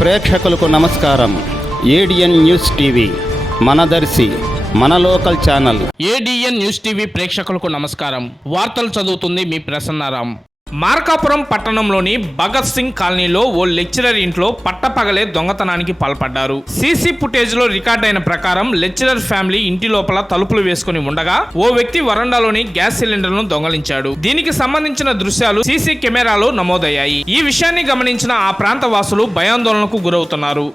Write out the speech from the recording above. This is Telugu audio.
ప్రేక్షకులకు నమస్కారం. ఏడిఎన్ న్యూస్ టీవీ మనదర్శి మన local channel. ADN news TV ప్రేక్షకులకు నమస్కారం. వార్తలు చదువుతుంది మీ ప్రసన్నారాం. మార్కాపురం పట్టణంలోని భగత్ సింగ్ కాలనీలో ఓ లెక్చరర్ ఇంట్లో పట్టపగలే దొంగతనానికి పాల్పడ్డారు. సీసీ ఫుటేజ్ లో రికార్డైన ప్రకారం లెక్చరర్ ఫ్యామిలీ ఇంటి లోపల తలుపులు వేసుకుని ఉండగా ఓ వ్యక్తి వరండాలోని గ్యాస్ సిలిండర్ ను దొంగలించాడు. దీనికి సంబంధించిన దృశ్యాలు సీసీ కెమెరాలో నమోదయ్యాయి. ఈ విషయాన్ని గమనించిన ఆ ప్రాంత వాసులు భయాందోళనకు గురవుతున్నారు.